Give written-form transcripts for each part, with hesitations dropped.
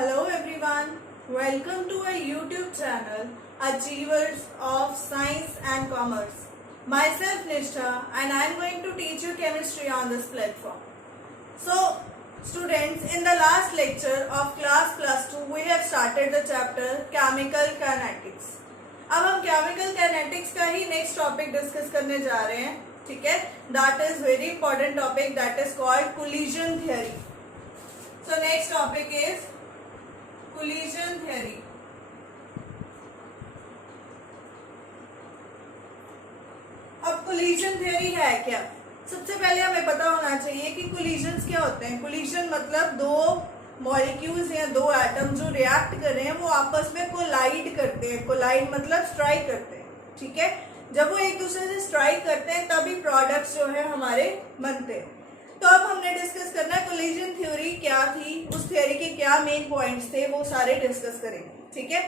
Hello everyone, welcome to our YouTube channel Achievers of Science and Commerce. Myself Nishtha and I am going to teach you chemistry on this platform. So students, in the last lecture of class plus 2 we have started the chapter Chemical Kinetics. अब हम chemical kinetics का ही next topic discuss करने जा रहे हैं, ठीक है. That is very important topic, that is called collision theory. So next topic is collision theory. अब कोलिजन थियरी है क्या? सबसे पहले हमें पता होना चाहिए कि कोलिजन्स क्या होते हैं. कोलिजन मतलब दो मॉलिक्यूल्स या दो एटम जो रिएक्ट कर रहे हैं वो आपस में कोलाइड करते हैं. कोलाइड मतलब स्ट्राइक करते हैं, ठीक है. जब वो एक दूसरे से स्ट्राइक करते हैं तभी प्रोडक्ट्स जो है हमारे बनते हैं. तो अब हमने डिस्कस करना है कोलिजन थ्योरी क्या थी, उस थ्योरी के क्या मेन पॉइंट्स थे, वो सारे डिस्कस करेंगे, ठीक है.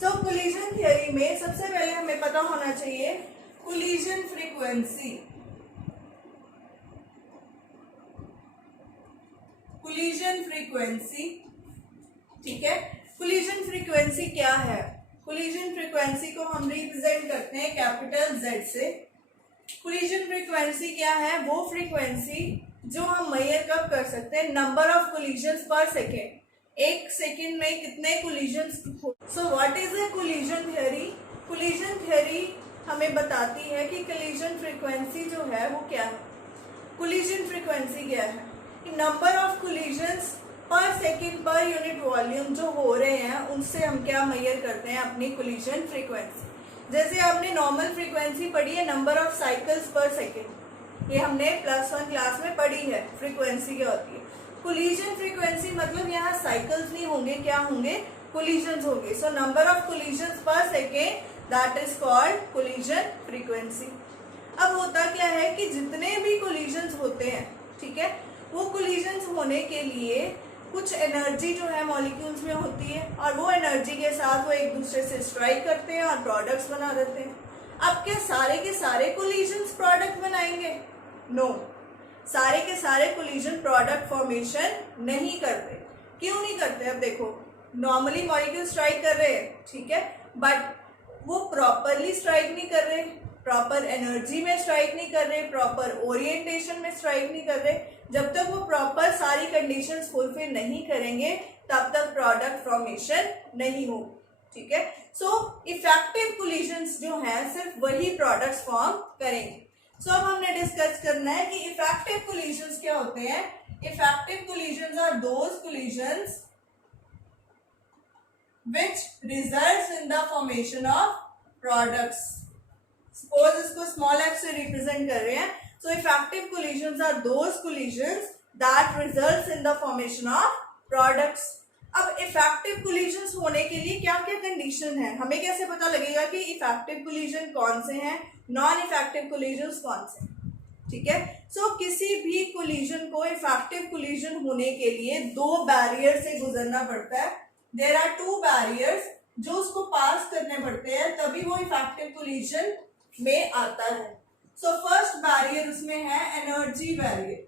सो कोलिजन थ्योरी में सबसे पहले हमें पता होना चाहिए कोलिजन फ्रीक्वेंसी. कोलिजन फ्रीक्वेंसी, ठीक है. कोलिजन फ्रीक्वेंसी क्या है? कोलिजन फ्रीक्वेंसी को हम रिप्रेजेंट करते हैं कैपिटल Z से. कोलिजन फ्रीक्वेंसी क्या है? वो फ्रीक्वेंसी जो हम मेजर कब कर सकते हैं? नंबर ऑफ कोलिजन्स पर सेकेंड. एक सेकेंड में कितने collisions. So what is a collision theory? Collision theory हमें बताती है कि कोलिजन फ्रीक्वेंसी जो है वो क्या है. कोलिजन फ्रीक्वेंसी क्या है? नंबर ऑफ कोलिजन्स पर सेकेंड पर यूनिट वॉल्यूम जो हो रहे हैं उनसे हम क्या मेजर करते हैं? अपनी कोलिजन फ्रीक्वेंसी. जैसे आपने नॉर्मल फ्रीक्वेंसी पढ़ी है नंबर ऑफ साइकिल्स पर सेकेंड, ये हमने +1 क्लास में पढ़ी है. फ्रीक्वेंसी क्या होती है? कोलिजन फ्रीक्वेंसी मतलब यहाँ साइकिल्स नहीं होंगे, क्या होंगे? कोलिजन्स होंगे. सो नंबर ऑफ कोलिजन्स पर second, that is called collision frequency. अब होता क्या है कि जितने भी कोलिजन्स होते हैं, ठीक है, वो कोलिजन्स होने के लिए कुछ एनर्जी जो है मॉलिक्यूल्स में होती है और वो एनर्जी के साथ वो एक दूसरे से स्ट्राइक करते हैं और प्रोडक्ट्स बना देते हैं. अब क्या सारे के सारे कोलिजन्स प्रोडक्ट बनाएंगे? नो, सारे के सारे कोलिजन प्रोडक्ट फॉर्मेशन नहीं करते. क्यों नहीं करते? अब देखो, नॉर्मली मॉलिक्यूल स्ट्राइक कर रहे हैं, ठीक है, बट वो प्रॉपरली स्ट्राइक नहीं कर रहे, प्रॉपर एनर्जी में स्ट्राइक नहीं कर रहे, प्रॉपर ओरिएंटेशन में स्ट्राइक नहीं कर रहे. जब तक वो प्रॉपर सारी कंडीशंस फुलफिल नहीं करेंगे तब तक प्रोडक्ट फॉर्मेशन नहीं होगी, ठीक है. सो इफेक्टिव कोलिजन्स जो हैं सिर्फ वही प्रोडक्ट्स फॉर्म करेंगे. सो अब हमने डिस्कस करना है कि इफेक्टिव कोलिजन्स क्या होते हैं. Effective collisions are those collisions which results in the formation of products. Suppose इसको small f से represent कर रहे हैं. So effective collisions are those collisions that results in the formation of products. अब effective collisions होने के लिए क्या क्या condition है? हमें कैसे पता लगेगा कि effective collision कौन से हैं, non effective collisions कौन से हैं, ठीक है. So किसी भी collision को effective collision होने के लिए दो barrier से गुजरना पड़ता है. There are two barriers जो उसको पास करने पड़ते हैं तभी वो effective collision में आता है. सो फर्स्ट बैरियर उसमें है एनर्जी बैरियर.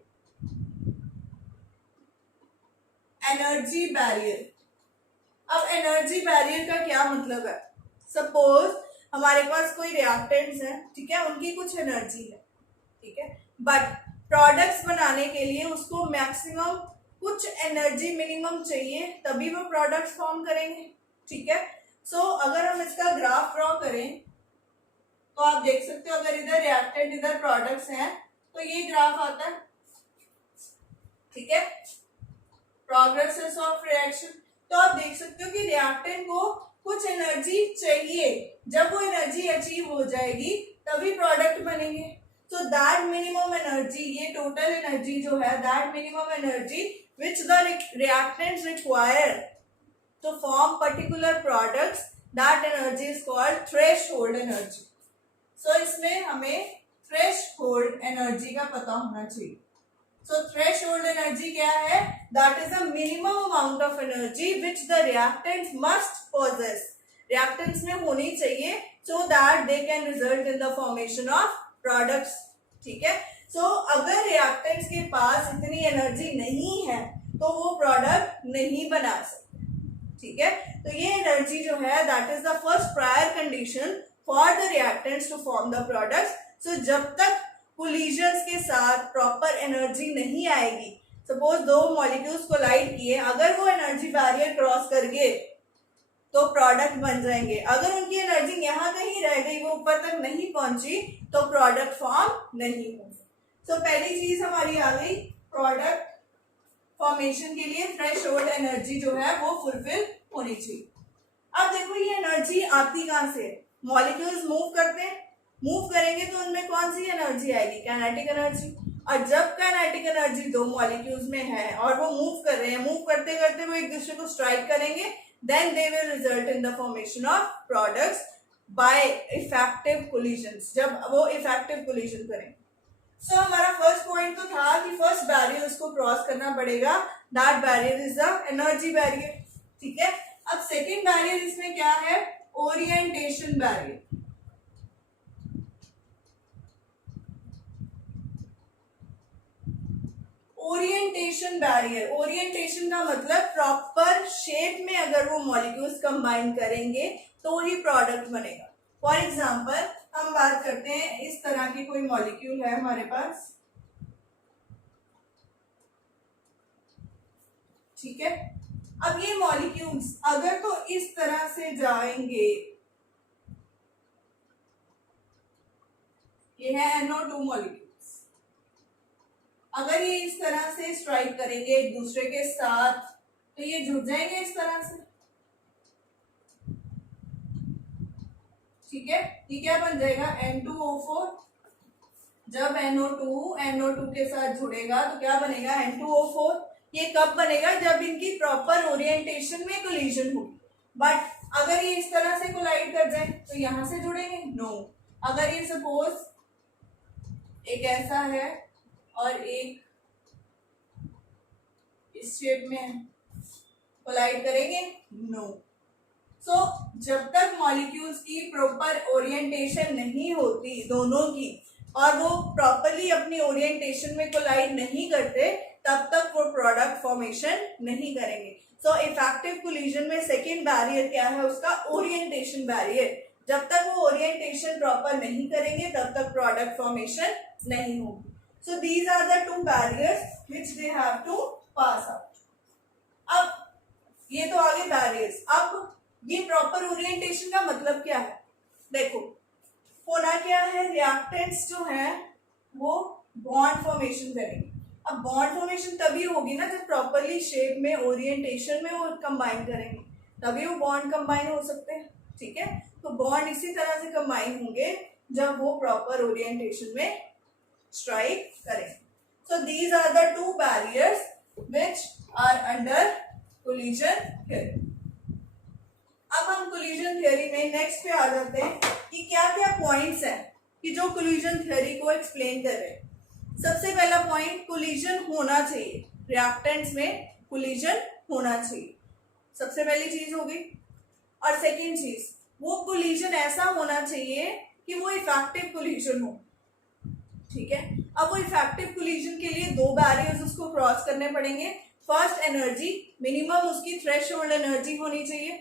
Energy barrier. अब एनर्जी बैरियर का क्या मतलब है? सपोज हमारे पास कोई रिएक्टेंट्स हैं, ठीक है, उनकी कुछ एनर्जी है, ठीक है, बट प्रोडक्ट्स बनाने के लिए उसको मैक्सिमम कुछ एनर्जी मिनिमम चाहिए तभी वो प्रोडक्ट्स फॉर्म करेंगे, ठीक है. सो अगर हम इसका ग्राफ ड्रॉ करें तो आप देख सकते हो अगर इधर रिएक्टेंट इधर प्रोडक्ट्स हैं तो ये ग्राफ आता है, ठीक है, प्रोग्रेसेस ऑफ रिएक्शन. तो आप देख सकते हो कि रिएक्टेंट को कुछ एनर्जी चाहिए, जब वो एनर्जी अचीव हो जाएगी तभी प्रोडक्ट बनेंगे. सो दैट मिनिमम एनर्जी, ये टोटल एनर्जी जो है, that minimum energy which the reactants require to form particular products, that energy is called threshold energy. So इसमें हमें थ्रेशहोल्ड एनर्जी का पता होना चाहिए. सो थ्रेशहोल्ड एनर्जी क्या है? That is a minimum amount of energy which the reactants must possess. Reactants में होनी चाहिए so that they can result in the formation of products, ठीक है. सो अगर रिएक्टेंट्स के पास इतनी एनर्जी नहीं है तो वो प्रोडक्ट नहीं बना सकते, ठीक है, तो ये एनर्जी जो है that is the first prior condition for the reactants to form the products. So जब तक कोलिजन्स के साथ प्रॉपर एनर्जी नहीं आएगी, सपोज दो मॉलिक्यूल्स कोलाइड किए, अगर वो एनर्जी बैरियर क्रॉस कर गए तो प्रोडक्ट बन जाएंगे। अगर उनकी एनर्जी यहाँ कहीं रह गई, वो ऊपर तक नहीं पहुंची, तो प्रोडक्ट फॉर्म नहीं होगा। तो पहली चीज हमारी आ गई, प्रोडक्ट फॉर्मेशन के लिए थ्रेशोल्ड एनर्जी जो है वो फुलफिल होनी चाहिए। अब देखो ये एनर्जी आती कहां से, मॉलिक्यूल्स मूव करते हैं, मूव करेंगे तो उनमें कौन सी एनर्जी आएगी, काइनेटिक एनर्जी। और जब काइनेटिक एनर्जी दो मॉलिक्यूल्स में है और वो मूव कर रहे हैं, मूव करते करते वो एक दूसरे को स्ट्राइक करेंगे, then they will result in the formation of products by effective collisions, जब वो इफेक्टिव कोलिजन करें। सो हमारा फर्स्ट पॉइंट तो था कि फर्स्ट बैरियर उसको क्रॉस करना पड़ेगा, that barrier is the energy barrier. ठीक है, अब सेकेंड बैरियर इसमें क्या है, orientation barrier. Orientation barrier, orientation का मतलब प्रॉपर शेप में अगर वो मॉलिक्यूल्स कंबाइन करेंगे तो ही प्रोडक्ट बनेगा। फॉर एग्जांपल हम बात करते हैं, इस तरह की कोई मॉलिक्यूल है हमारे पास, ठीक है। अब ये मॉलिक्यूल्स अगर तो इस तरह से जाएंगे, ये है NO2 मॉलिक्यूल्स, अगर ये इस तरह से स्ट्राइक करेंगे एक दूसरे के साथ तो ये जुड़ जाएंगे इस तरह से, ठीक है। ये क्या बन जाएगा, N2O4। जब NO2 के साथ जुड़ेगा तो क्या बनेगा, N2O4। ये कब बनेगा, जब इनकी प्रॉपर ओरिएंटेशन में कोलिजन होगी। बट अगर ये इस तरह से कोलाइड कर जाए तो यहां से जुड़ेंगे, नो। अगर ये सपोज एक ऐसा है और एक इस शेप में कोलाइड करेंगे, नो। सो जब तक मॉलिक्यूल्स की प्रॉपर ओरिएंटेशन नहीं होती दोनों की, और वो प्रॉपरली अपनी ओरिएंटेशन में कोलाइड नहीं करते, तब तक वो प्रोडक्ट फॉर्मेशन नहीं करेंगे। सो इफेक्टिव कोलिजन में सेकेंड बैरियर क्या है उसका, ओरिएंटेशन बैरियर। जब तक वो ओरिएंटेशन प्रॉपर नहीं करेंगे तब तक प्रोडक्ट फॉर्मेशन नहीं होगी। So these are the two barriers which they have to pass out. अब ये तो आगे बैरियर्स। अब ये प्रॉपर ओरिएंटेशन का मतलब क्या है, देखो होना क्या है, रिएक्टेंट्स जो है वो बॉन्ड फॉर्मेशन करेंगे। अब बॉन्ड फॉर्मेशन तभी होगी ना जब प्रॉपरली शेप में ओरिएंटेशन में वो कंबाइन करेंगे, तभी वो बॉन्ड कंबाइन हो सकते हैं, ठीक है। तो बॉन्ड इसी तरह से कंबाइन होंगे जब वो प्रॉपर ओरिएंटेशन में strike करें। So these are the two barriers which are under collision theory. अब हम collision theory में next पे आ जाते हैं कि क्या क्या points हैं कि जो collision theory को explain कर रहे हैं। सबसे पहला point, collision होना चाहिए, reactants में collision होना चाहिए, सबसे पहली चीज होगी। और सेकेंड चीज, वो collision ऐसा होना चाहिए कि वो इफेक्टिव collision हो, ठीक है। अब वो इफेक्टिव कोलिजन के लिए दो बैरियर्स उसको क्रॉस करने पड़ेंगे। फर्स्ट, एनर्जी मिनिमम उसकी थ्रेशोल्ड एनर्जी होनी चाहिए,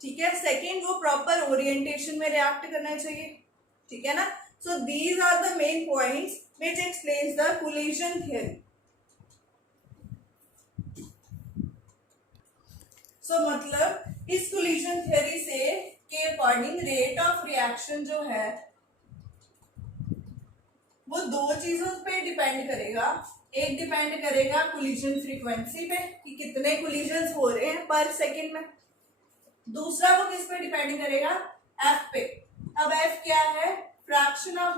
ठीक है। सेकंड, वो प्रॉपर ओरिएंटेशन में रिएक्ट करना चाहिए, ठीक है ना। So these are the main points which explains the collision theory. So मतलब इस कोलिजन थ्योरी से के अकॉर्डिंग रेट ऑफ रिएक्शन जो है वो दो चीजों पे डिपेंड करेगा। एक डिपेंड करेगा कोलिजन फ्रीक्वेंसी पे कि कितने कोलिजन्स हो रहे हैं पर सेकंड में, दूसरा वो किस पे डिपेंड करेगा, एफ पे। अब एफ क्या है, fraction of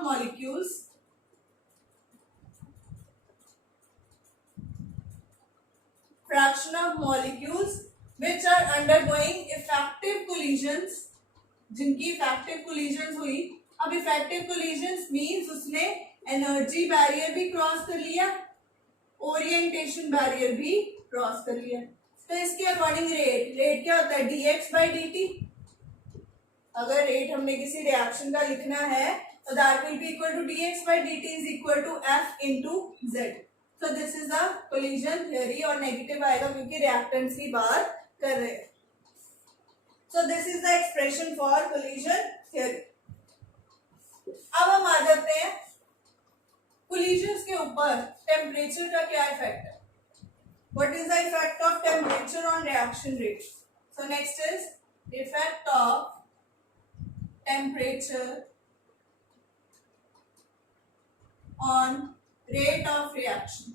molecules which are undergoing effective collisions, जिनकी इफेक्टिव कोलिजन्स हुई। अब इफेक्टिव कोलिजन्स मींस उसने एनर्जी बैरियर भी क्रॉस कर लिया, ओरिएंटेशन बैरियर भी क्रॉस कर लिया। तो इसके अकॉर्डिंग रेट क्या होता है, dx by dt। अगर रेट हमने किसी रिएक्शन का लिखना है तो that will be equal to dx by dt is equal to f into z। So this is the collision theory. और नेगेटिव आएगा क्योंकि रिएक्टेंट्स की बात कर रहे हैं, so this is the expression for collision theory. अब हम आ जाते हैं कोलिजन्स के ऊपर टेम्परेचर का क्या इफेक्ट है। What is the effect of temperature on reaction rate. So next is effect of temperature on rate of reaction.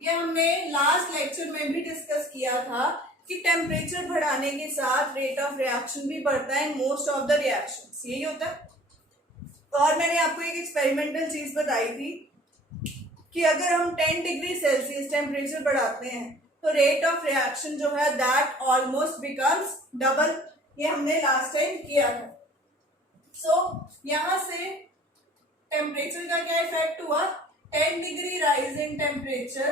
ये हमने लास्ट लेक्चर में भी डिस्कस किया था कि टेम्परेचर बढ़ाने के साथ रेट ऑफ रिएक्शन भी बढ़ता है in most of the reactions, यही होता है। और मैंने आपको एक एक्सपेरिमेंटल चीज बताई थी कि अगर हम 10 डिग्री सेल्सियस टेम्परेचर बढ़ाते हैं तो रेट ऑफ रिएक्शन जो है दैट ऑलमोस्ट बिकम्स डबल। ये हमने लास्ट टाइम किया था। सो यहां से टेम्परेचर का क्या इफेक्ट हुआ, 10 degree rise in temperature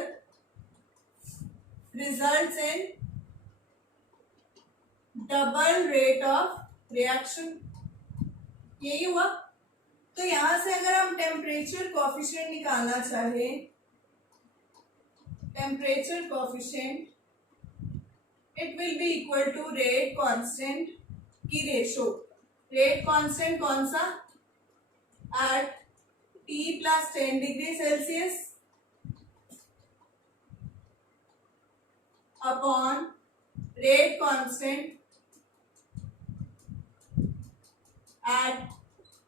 results in double rate of reaction, यही हुआ। तो यहां से अगर हम टेम्परेचर कोएफिशिएंट निकालना चाहें, temperature coefficient it will be equal to rate constant की रेशो। रेट कांस्टेंट कौन सा, eight T plus 10 degree Celsius upon rate constant eight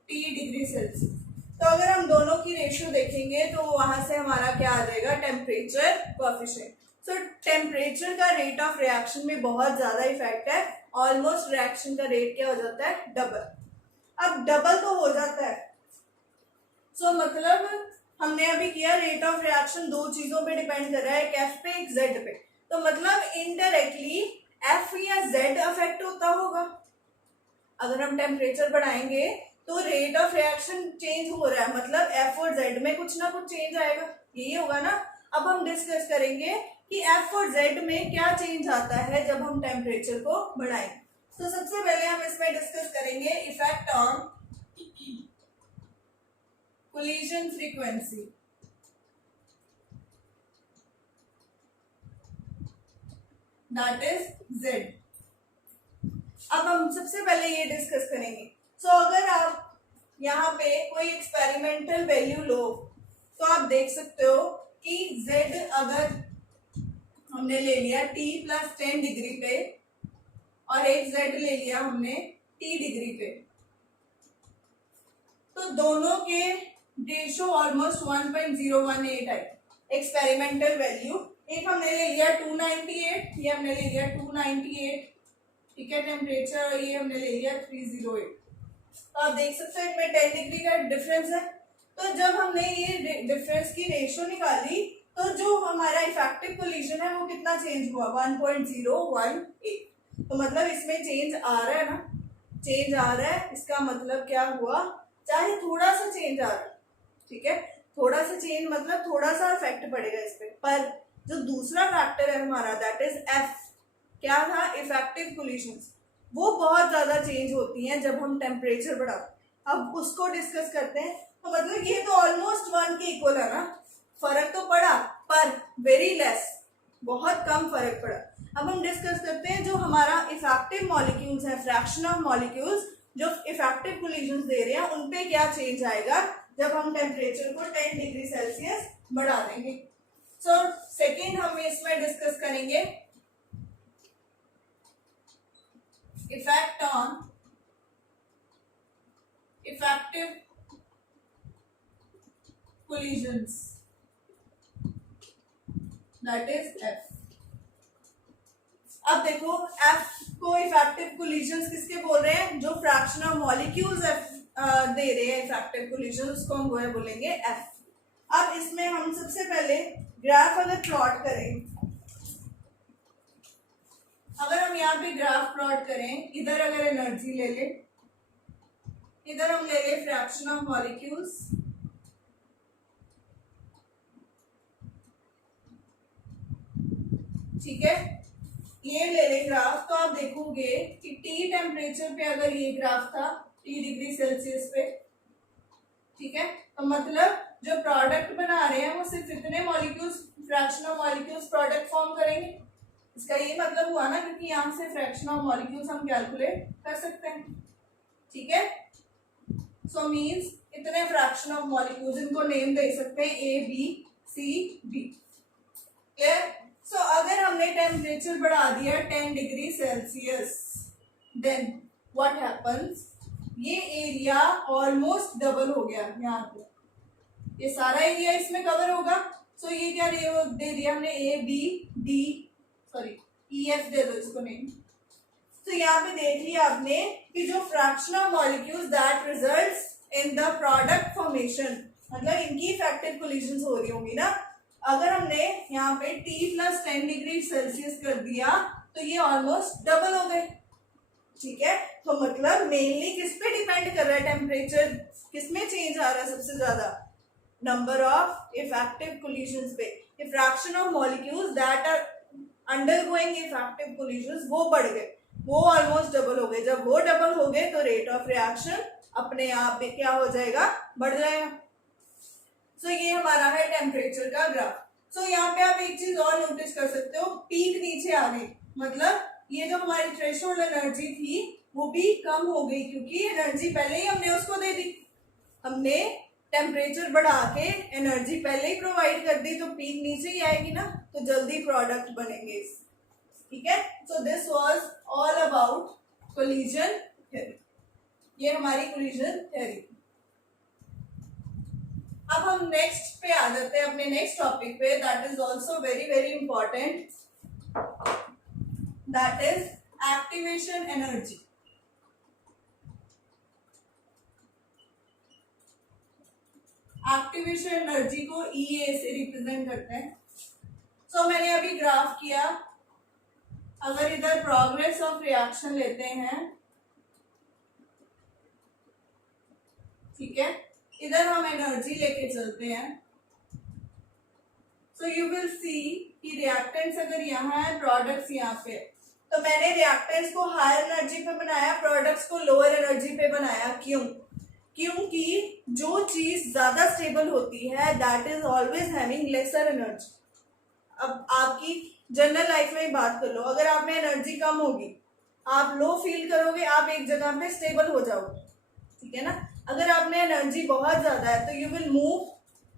T degree Celsius. तो अगर हम दोनों की रेशियो देखेंगे तो वहां से हमारा क्या आ जाएगा, टेम्परेचर कोएफिशिएंट। सो टेम्परेचर का रेट ऑफ रिएक्शन में बहुत ज्यादा इफेक्ट है। ऑलमोस्ट रिएक्शन का रेट क्या हो जाता है, डबल। अब डबल तो हो जाता है, सो मतलब हमने अभी किया रेट ऑफ रिएक्शन दो चीजों पे डिपेंड कर रहा है, एक एफ पे एक जेड पे। तो मतलब इनडायरेक्टली एफ या जेड अफेक्ट होता होगा। अगर हम टेम्परेचर बढ़ाएंगे तो रेट ऑफ रिएक्शन चेंज हो रहा है, मतलब एफ और जेड में कुछ ना कुछ चेंज आएगा, यही होगा ना। अब हम डिस्कस करेंगे कि एफ और जेड में क्या चेंज आता है जब हम टेम्परेचर को बढ़ाएंगे। तो सबसे पहले हम इसमें डिस्कस करेंगे effect on collision frequency। That is Z। अब हम सबसे पहले ये डिस्कस करेंगे। अगर आप यहाँ पे कोई एक्सपेरिमेंटल वैल्यू लो तो आप देख सकते हो कि Z अगर हमने ले लिया T plus 10 डिग्री पे और एक Z ले लिया हमने T डिग्री पे, तो दोनों के रेशो ऑलमोस्ट 1.018 है एक्सपेरिमेंटल वैल्यू। एक हमने ले लिया 298, ये हमने ले लिया 298, ठीक है टेम्परेचर, ये हमने ले लिया 308। तो आप देख सकते हो इनमें 10 डिग्री का डिफरेंस है। तो जब हमने ये डिफरेंस की रेशो निकाली तो जो हमारा इफेक्टिव कोलिजन है वो कितना चेंज हुआ, 1.018। तो मतलब इसमें चेंज आ रहा है ना, चेंज आ रहा है, इसका मतलब क्या हुआ, चाहे थोड़ा सा चेंज आ रहा है, ठीक है, थोड़ा सा चेंज मतलब थोड़ा सा इफेक्ट पड़ेगा इस पे, पर जो दूसरा फैक्टर है हमारा दैट इज एफ, क्या था, इफेक्टिव कोलिजन्स, वो बहुत ज्यादा चेंज होती हैं जब हम टेम्परेचर बढ़ाते हैं। अब उसको डिस्कस करते हैं। तो मतलब ये तो ऑलमोस्ट 1 के इक्वल है ना, फर्क तो पड़ा पर वेरी लेस, बहुत कम फर्क पड़ा। अब हम डिस्कस करते हैं जो हमारा इफेक्टिव मॉलिक्यूल्स है, फ्रैक्शन ऑफ मॉलिक्यूल्स जो इफेक्टिव कोलिजन्स दे रहे हैं उन पे क्या चेंज आएगा जब हम टेम्परेचर को 10 डिग्री सेल्सियस बढ़ा देंगे। सो सेकेंड हम इसमें डिस्कस करेंगे effect on effective collisions, that is F. अब देखो एफ को इफेक्टिव कोलिजन्स किसके बोल रहे हैं, जो फ्रैक्शन ऑफ मॉलिक्यूल्स दे रहे हैं इफेक्टिव कोलिजन, उसको हम वो बोलेंगे एफ। अब इसमें हम सबसे पहले ग्राफ अगर प्लॉट करें, अगर हम यहाँ पे ग्राफ प्लॉट करें, इधर अगर एनर्जी ले ले, इधर हम ले ले फ्रैक्शन ऑफ मॉलिक्यूल्स, ठीक है, ये ले ले ग्राफ। तो आप देखोगे कि टी टेम्परेचर पे अगर ये ग्राफ था टी डिग्री सेल्सियस पे, ठीक है, तो मतलब जो प्रोडक्ट बना रहे हैं वो सिर्फ इतने molecules, fraction of molecules product form करेंगे, इसका ये मतलब हुआ ना, क्योंकि यहाँ से फ्रैक्शन ऑफ मॉलिक्यूल्स हम कैलकुलेट कर सकते हैं, ठीक है। सो मीन्स इतने फ्रैक्शन ऑफ मॉलिक्यूल्स, इनको नेम दे सकते हैं A B C D, clear. So अगर हमने टेम्परेचर बढ़ा दिया 10 degree Celsius, then what happens, ये एरिया ऑलमोस्ट डबल हो गया, यहाँ पे ये सारा एरिया इसमें कवर होगा। सो ये क्या दे दिया हमने, A B D, sorry E F दे दो इसको नेम। तो यहाँ पे देख लिया आपने कि जो fraction of molecules that results in the product formation, मतलब इनकी इफेक्टिव कोलिजन्स हो रही होंगी ना। अगर हमने यहाँ पे T + 10 डिग्री सेल्सियस कर दिया तो ये ऑलमोस्ट डबल हो गए, ठीक है। तो मतलब मेनली किस पे डिपेंड कर रहा है टेम्परेचर, किसमें चेंज आ रहा है सबसे ज्यादा, नंबर ऑफ इफेक्टिव कोलिजन्स पे। Fraction of molecules that are undergoing effective collisions वो बढ़ गए, वो ऑलमोस्ट डबल हो गए। जब वो डबल हो गए तो रेट ऑफ रिएक्शन अपने आप में क्या हो जाएगा, बढ़ जाएगा। सो ये हमारा है टेम्परेचर का ग्राफ। सो यहाँ पे आप एक चीज और नोटिस कर सकते हो, पीक नीचे आ गई, मतलब ये जो हमारी थ्रेशोल्ड एनर्जी थी वो भी कम हो गई, क्योंकि एनर्जी पहले ही हमने उसको दे दी, हमने टेम्परेचर बढ़ा के एनर्जी पहले ही प्रोवाइड कर दी, तो पीक नीचे ही आएगी ना, तो जल्दी प्रोडक्ट बनेंगे, ठीक है। So this was all about collision theory, ये हमारी कोलिजन थ्योरी। अब हम नेक्स्ट पे आ जाते हैं, अपने नेक्स्ट टॉपिक पे, that is also very very important, that is activation energy. Activation energy को EA से रिप्रेजेंट करते हैं। सो मैंने अभी ग्राफ किया, अगर इधर प्रोग्रेस ऑफ रिएक्शन लेते हैं, ठीक है, इधर हम एनर्जी लेके चलते हैं, सो यू विल सी कि रिएक्टेंट्स अगर यहाँ है, प्रोडक्ट्स यहाँ पे, तो मैंने रिएक्टेंट्स को हायर एनर्जी पे बनाया, प्रोडक्ट्स को लोअर एनर्जी पे बनाया। क्यों? क्योंकि जो चीज ज्यादा स्टेबल होती है that is always having laser energy. अब आपकी जनरल लाइफ में बात कर लो, अगर आप में एनर्जी कम होगी, आप लो फील करोगे, आप एक जगह पे स्टेबल हो जाओगे, ठीक है ना। अगर आप में एनर्जी बहुत ज्यादा है तो यू विल मूव,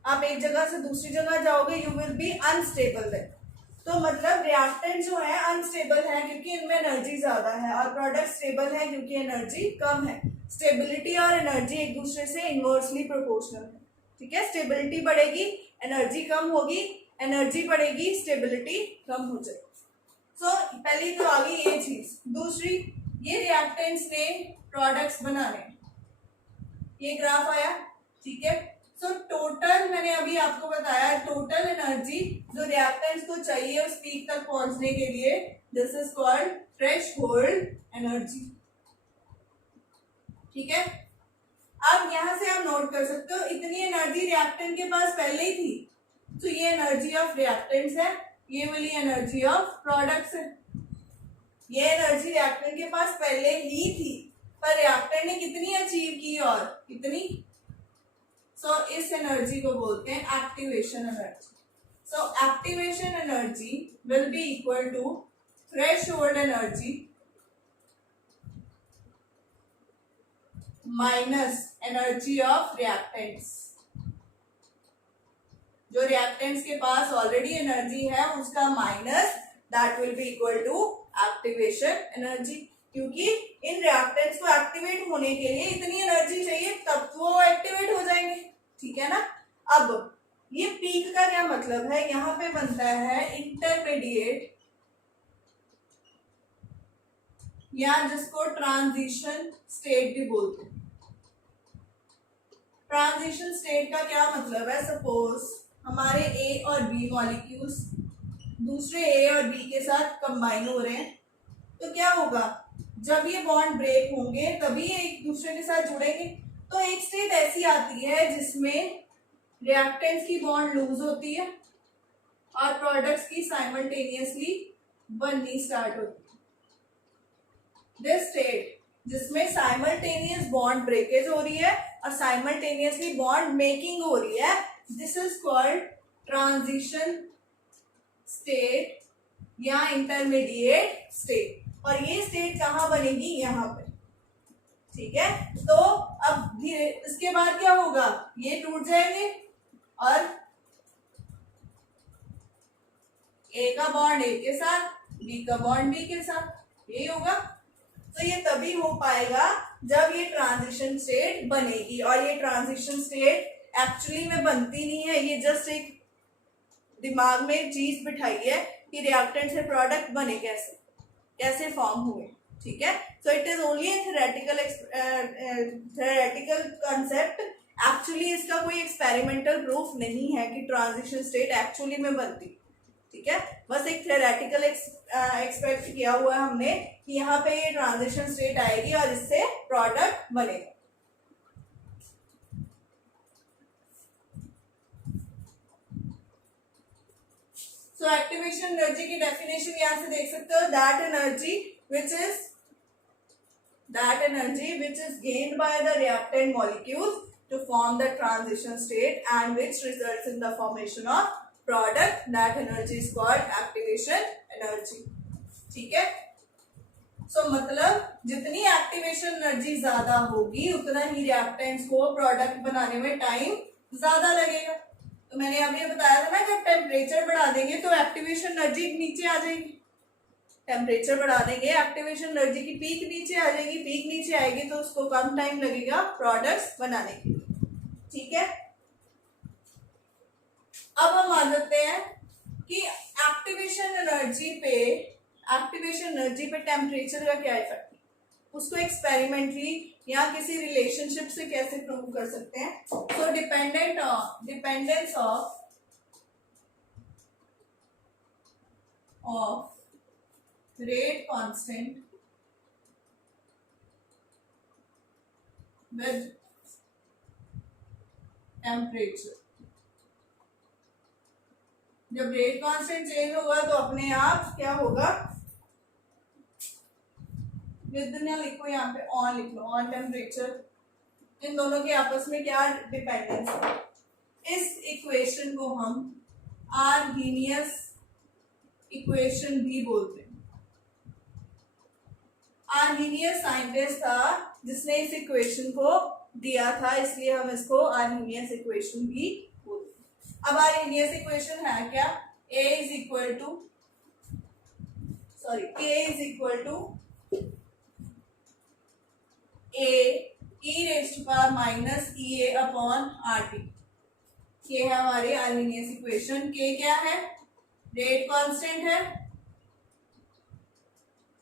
आप एक जगह से दूसरी जगह जाओगे, you will be unstable then. तो मतलब रिएक्टेंट जो है अनस्टेबल है क्योंकि इनमें एनर्जी ज्यादा है, और प्रोडक्ट स्टेबल है क्योंकि एनर्जी कम है। स्टेबिलिटी और एनर्जी एक दूसरे से इनवर्सली प्रोपोर्शनल है, ठीक है। स्टेबिलिटी बढ़ेगी, एनर्जी कम होगी, एनर्जी बढ़ेगी, स्टेबिलिटी कम हो जाएगी। सो पहली तो आ गई ये चीज। दूसरी, ये रिएक्टेंट्स ने प्रोडक्ट्स बनाने, ये ग्राफ आया, ठीक है। सो टोटल मैंने अभी आपको बताया, टोटल एनर्जी जो रिएक्टेंट्स को चाहिए उस पीक तक पहुंचने के लिए, this is called threshold energy, ठीक है। अब यहां से आप नोट कर सकते हो इतनी एनर्जी रिएक्टेंट के पास पहले ही थी, तो ये एनर्जी ऑफ रिएक्टेंट्स है, ये वाली एनर्जी ऑफ प्रोडक्ट्स है। ये एनर्जी रिएक्टेंट के पास पहले ही थी, पर रिएक्टेंट ने कितनी अचीव की और कितनी, सो इस एनर्जी को बोलते हैं activation energy. So activation energy will be equal to threshold energy minus energy of reactants. जो रिएक्टेंट्स के पास ऑलरेडी एनर्जी है उसका minus, that will be equal to activation energy. क्योंकि इन रिएक्टेंट्स को एक्टिवेट होने के लिए इतनी एनर्जी चाहिए, तब वो एक्टिवेट हो जाएंगे, ठीक है ना। अब ये पीक का क्या मतलब है, यहाँ पे बनता है इंटरमीडिएट, या जिसको ट्रांजिशन स्टेट भी बोलते हैं। ट्रांजिशन स्टेट का क्या मतलब है, सपोज हमारे ए और बी मॉलिक्यूल्स दूसरे ए और बी के साथ कंबाइन हो रहे हैं, तो क्या होगा, जब ये बॉन्ड ब्रेक होंगे तभी एक दूसरे के साथ जुड़ेंगे। तो एक स्टेट ऐसी आती है जिसमें रिएक्टेंट्स की बॉन्ड लूज होती है और प्रोडक्ट्स की साइमल्टेनियसली बननी स्टार्ट होती है। दिस स्टेट जिसमें साइमल्टेनियस बॉन्ड ब्रेकेज हो रही है और साइमल्टेनियसली बॉन्ड मेकिंग हो रही है, this is called transition state या इंटरमीडिएट स्टेट, और ये स्टेट कहाँ बनेगी, यहाँ पे। ठीक है, तो अब धीरे इसके बाद क्या होगा, ये टूट जाएंगे और ए का बॉन्ड ए के साथ, बी का बॉन्ड बी के साथ, यही होगा। तो ये तभी हो पाएगा जब ये ट्रांजिशन स्टेट बनेगी, और ये ट्रांजिशन स्टेट एक्चुअली में बनती नहीं है, ये जस्ट एक दिमाग में चीज बिठाई है कि रिएक्टेंट से प्रोडक्ट बने कैसे, कैसे फॉर्म हुए। ठीक है, so it is only A theoretical concept, actually इसका कोई एक्सपेरिमेंटल प्रूफ नहीं है कि ट्रांजिशन स्टेट एक्चुअली में बनती। ठीक है, बस एक थ्योरेटिकल एक्सपेक्ट किया हुआ है हमने कि यहाँ पे ये ट्रांजिशन स्टेट आएगी और इससे प्रोडक्ट बनेगा। सो एक्टिवेशन एनर्जी की डेफिनेशन यहां से देख सकते हो, that energy which is gained by the reactant molecules to form the transition state and which results in the formation of product, that energy is called activation energy। ठीक है, सो मतलब जितनी एक्टिवेशन एनर्जी ज्यादा होगी उतना ही रिएक्टेंट्स को product बनाने में टाइम ज्यादा लगेगा। तो मैंने अभी बताया था ना, जब टेम्परेचर बढ़ा देंगे तो एक्टिवेशन एनर्जी नीचे आ जाएगी, टेम्परेचर बढ़ा देंगे एक्टिवेशन एनर्जी की पीक नीचे आ जाएगी, पीक नीचे आएगी तो उसको कम टाइम लगेगा प्रोडक्ट्स बनाने के लिए। ठीक है, अब हम मान लेते हैं कि एक्टिवेशन एनर्जी पे टेम्परेचर का क्या इफेक्ट है, उसको एक्सपेरिमेंटली या किसी रिलेशनशिप से कैसे प्रूव कर सकते हैं। So dependence of rate constant with temperature, जब रेट कांस्टेंट चेंज होगा तो अपने आप क्या होगा, लिखो यहाँ पे ऑन लिख लो, ऑन टेम्परेचर, इन दोनों के आपस में क्या डिपेंडेंस है। इस इक्वेशन को हम आर्हीनियस इक्वेशन भी बोलते हैं। आर्हीनियस साइंटिस्ट था जिसने इस इक्वेशन को दिया था, इसलिए हम इसको आर्हीनियस इक्वेशन भी बोलते हैं। अब आर्हीनियस इक्वेशन है क्या, K is equal to A e raise to power minus EA upon RT, ये है हमारी आर्हीनियस इक्वेशन। K क्या है, रेट कांस्टेंट है,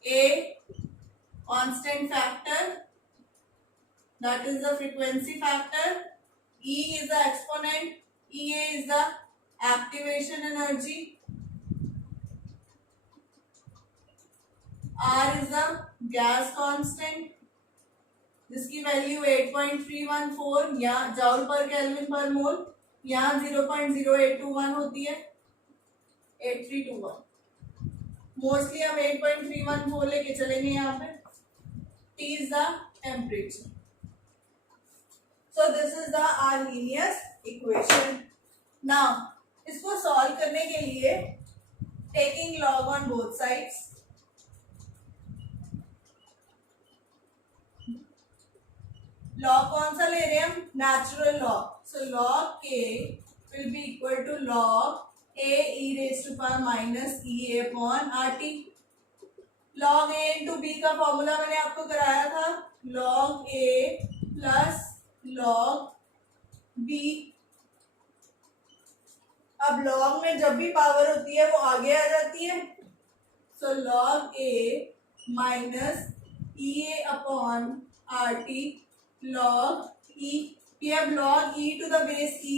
A constant factor, that is the frequency factor, E is the exponent, EA is the activation energy, R is the gas constant जिसकी value 8.314 या जॉल पर kelvin per मोल, यहाँ 0.0821 होती है, 8321, मोस्टली हम 8.314 लेके चलेंगे यहाँ पे। T is the temperature. So this is the Arrhenius equation. Now इसको सॉल्व करने के लिए taking log on both sides, log कौन सा ले रहे हैं हम, natural log. So log K will be equal to log A e raised to power minus EA upon RT। log A into B का फॉर्मूला मैंने आपको कराया था, log A plus log B। अब log में जब भी पावर होती है वो आगे आ जाती है, सो log A minus EA upon RT log E, ये अब log E to the base E,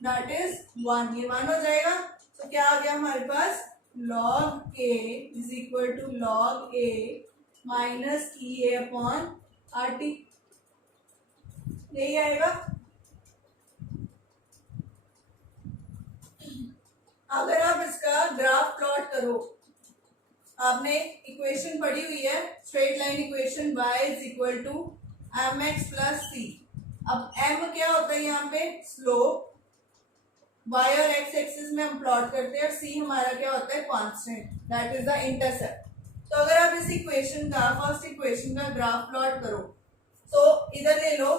that is 1, ये 1 हो जाएगा। तो क्या आ गया हमारे पास, log K is equal to log A minus EA upon RT, यही आएगा। अगर आप इसका ग्राफ प्लॉट करो, आपने इक्वेशन पढ़ी हुई है straight line equation, y is equal to mx plus c। अब m क्या होता है यहाँ पे, स्लोप, y और x एक्सिस में हम प्लॉट करते हैं और c हमारा क्या होता है, constant, that is the intercept. तो अगर आप इस इक्वेशन का, फर्स्ट इक्वेशन का ग्राफ प्लॉट करो, तो इधर ले लो,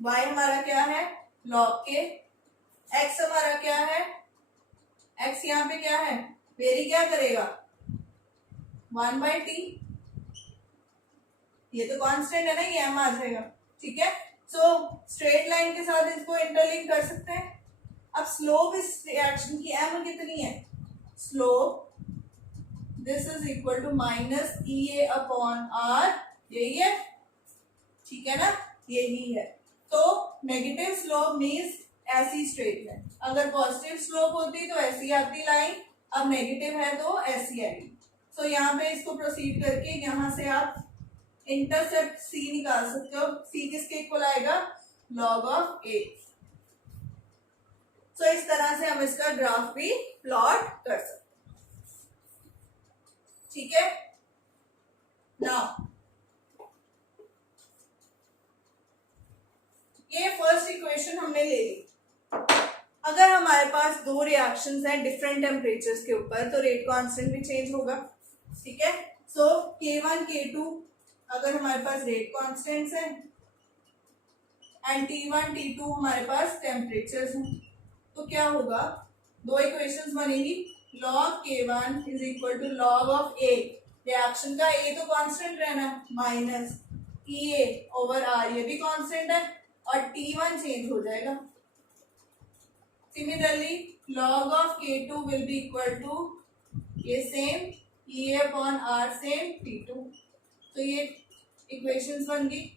y हमारा क्या है, log के, x हमारा क्या है, x यहाँ पे क्या है, वेरी क्या करेगा, 1/t, ये तो कांस्टेंट है ना, ये m आ जाएगा, ठीक है। सो स्ट्रेट लाइन के साथ इसको इंटरलिंक कर सकते हैं। अब स्लोप इस रिएक्शन की m कितनी है, slope this is equal to minus EA upon R, यही है, ठीक है ना, यही है। तो नेगेटिव स्लोप मीन्स ऐसी स्ट्रेट लाइन, अगर पॉजिटिव स्लोप होती तो ऐसी आती लाइन, अब नेगेटिव है तो ऐसी आएगी। सो यहाँ पे इसको प्रोसीड करके यहाँ से आप इंटरसेप्ट c निकाल सकते हो। c किसके इक्वल आएगा, log ऑफ a। सो इस तरह से हम इसका ग्राफ भी प्लॉट कर सकते हैं, ठीक है। नाउ ये फर्स्ट इक्वेशन हमने ले ली। अगर हमारे पास दो रिएक्शंस हैं डिफरेंट टेम्परेचर्स के ऊपर, तो रेट कांस्टेंट भी चेंज होगा, ठीक है। सो K1 K2 अगर हमारे पास रेट कांस्टेंट्स हैं एंड T1 T2 हमारे पास टेम्परेचर्स हैं, तो क्या होगा, दो इक्वेशंस बनेगी, log K1 is equal to log of A, reaction का A तो कांस्टेंट रहना, माइनस EA ओवर R, ये भी कांस्टेंट है, और T1 चेंज हो जाएगा। Similarly log of K2 will be equal to ये same EA upon R same T2, तो ये इक्वेशंस बन गई।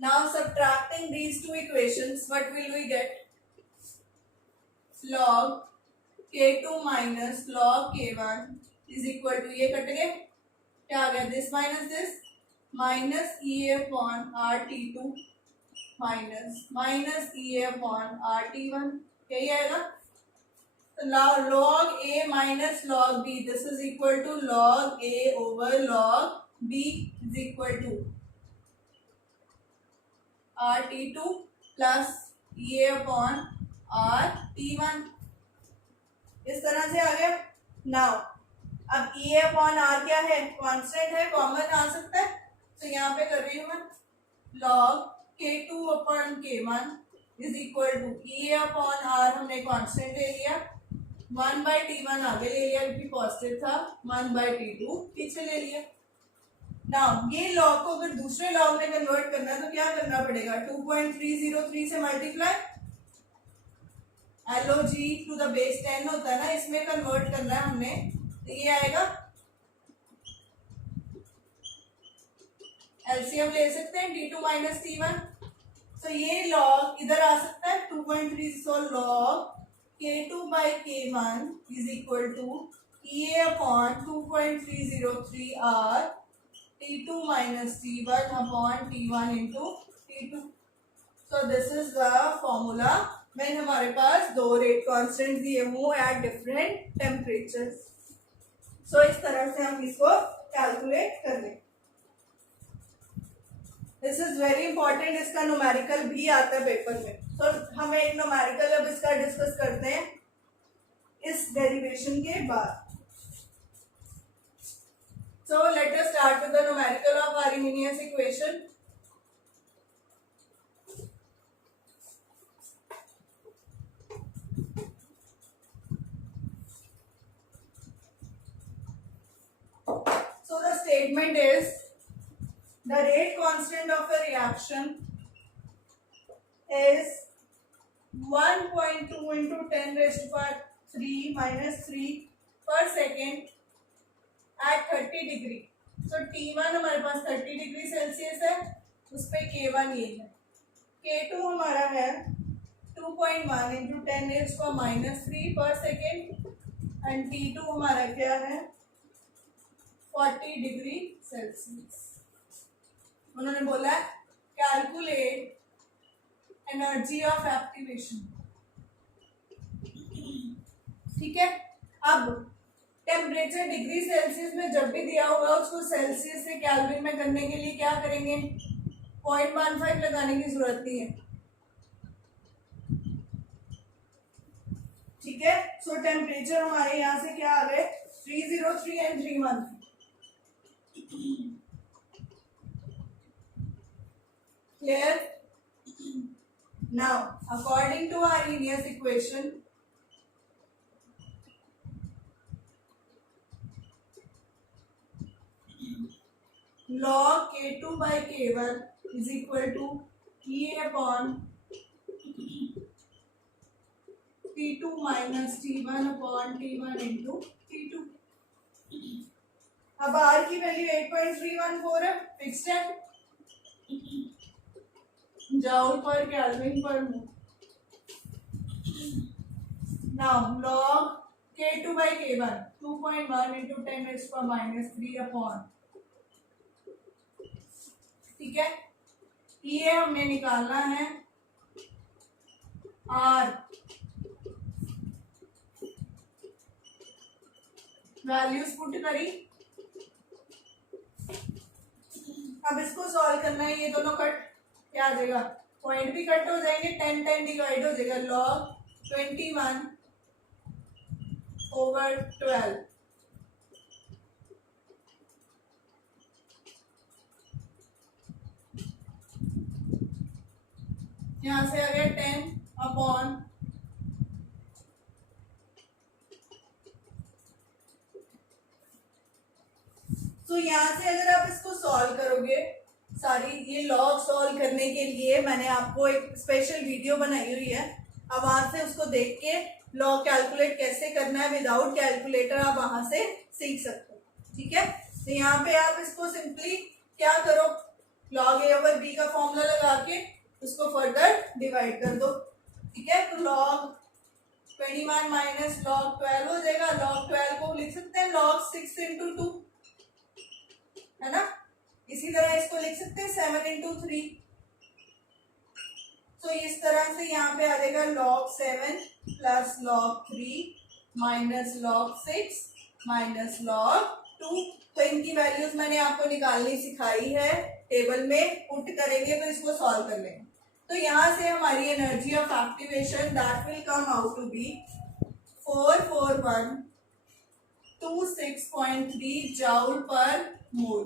Now subtracting these two equations, what will we get? Log K2 minus log K1 is equal to, ये कट गए, क्या आ गया, this minus this, minus EA upon RT2 minus EA upon RT1, यही आएगा। तो log A minus log B, this is equal to log A over log B is equal to RT2 plus EA upon RT1, इस तरह से आ गया। Now अब EA upon R क्या है, कांस्टेंट है, कॉमन आ सकता है, तो यहाँ पे कर रही हूँ मैं, log K2 upon K1 is equal to EA upon R, हमने कांस्टेंट ले लिया, 1/T1 आगे ले लिया क्योंकि पॉजिटिव था, 1/T2 पीछे ले लिया। नाउ ये लॉग को अगर दूसरे लॉग में कन्वर्ट करना है तो क्या करना पड़ेगा, 2.303 से multiply, LOG to the base 10 होता है ना, इसमें कन्वर्ट करना है हमने, तो ये आएगा, एलसीएम ले सकते हैं T2 माइनस T1, तो ये लॉग इधर आ सकता है 2.3, so log K2 by K1 is equal to EA upon 2.303 R T2 minus T1 upon T1 into T2. So this is the formula when हमारे पास दो रेट कांस्टेंट दिए हों एट डिफरेंट टेम्परेचर्स। सो इस तरह से हम इसको कैलकुलेट कर लें। दिस इज वेरी इंपॉर्टेंट, इसका न्यूमेरिकल भी आता है पेपर में, तो हमें एक न्यूमेरिकल अब इसका डिस्कस करते हैं इस डेरिवेशन के बाद। So let us start with the numerical of Arrhenius equation. So the statement is the rate constant of a reaction is 1.2 into 10 raised to power 3 minus 3 per second at 30 degree. तो T1 हमारे पास 30 degree Celsius है, उस पे K1 ये है, K2 हमारा है 2.1 into 10 raised to minus 3 पर सेकेंड, एंड T2 हमारा क्या है 40 डिग्री सेल्सियस। उन्होंने बोला कैलकुलेट एनर्जी ऑफ एक्टिवेशन, ठीक है। अब टेम्परेचर डिग्री सेल्सियस में जब भी दिया होगा उसको सेल्सियस से केल्विन में करने के लिए क्या करेंगे, 0.15 लगाने की जरूरत नहीं है, ठीक है। सो टेम्परेचर हमारे यहाँ से क्या आ गए 303 and 313। Clear? Now, according to Arrhenius equation, log K2 by K1 is equal to E upon T2 minus T1 upon T1 into T2। अब R की वैल्यू 8.314 है, फिक्स्ड है, joule per kelvin per mole. Now log K2 by K1 2.1 into 10 raised to minus 3 upon, ठीक है। ये हमने निकालना है R, वैल्यूज पुट करी। अब इसको सॉल्व करना है, ये दोनों कट क्या आ जाएगा, पॉइंट भी कट हो जाएंगे, 10 10 डिवाइड हो जाएगा, log 21 over 12। यहां से आ गया 10 अपॉन तो यहाँ से अगर आप इसको सॉल्व करोगे, सारी ये लॉग सॉल्व करने के लिए मैंने आपको एक स्पेशल वीडियो बनाई हुई है, अब वहां से उसको देख के लॉग कैलकुलेट कैसे करना है विदाउट कैलकुलेटर आप वहां से सीख सकते हो, ठीक है। तो यहाँ पे आप इसको सिंपली क्या करो, लॉग ए ओवर बी का फॉर्मूला लगा के उसको फर्दर डिवाइड कर दो, ठीक है। तो लॉग 21 माइनस लॉग 12 हो जाएगा। लॉग 12 को लिख सकते हैं log 6 into 2, है ना। इसी तरह इसको लिख सकते हैं 7 into 3। तो इस तरह से यहाँ पे आ जाएगा log 7 plus log 3 minus log 6 minus log 2। तो इनकी वैल्यूज मैंने आपको निकालनी सिखाई है, टेबल में पुट करेंगे तो इसको सॉल्व कर लेंगे। तो यहाँ से हमारी energy of activation that will come out to be 44126.3 joule per mole.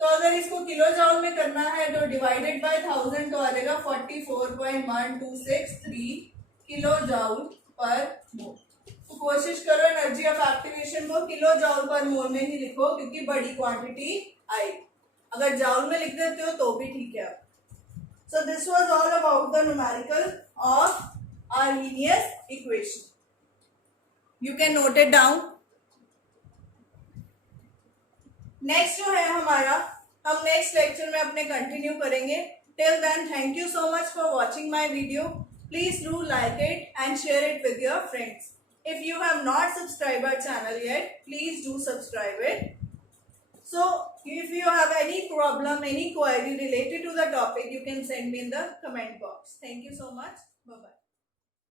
तो अगर इसको किलो जूल में करना है तो डिवाइडेड बाय 1000 तो आ जाएगा 44.1263 किलो जूल पर मोल। तो कोशिश करो एनर्जी ऑफ एक्टिवेशन को किलो जूल पर मोल में ही लिखो, क्योंकि बड़ी क्वांटिटी आई। अगर जूल में लिख देते हो तो भी ठीक है। So this was all about the numerical of Arrhenius equation. You can note it down. Next जो है हमारा, हम नेक्स्ट लेक्चर में अपने कंटिन्यू करेंगे। Till then thank you so much for watching my video. Please do like it and share it with your friends. If you have not subscribe our channel yet, please do subscribe it. So if you have any problem, any query related to the topic, you can send me in the comment box. Thank you so much. Bye bye.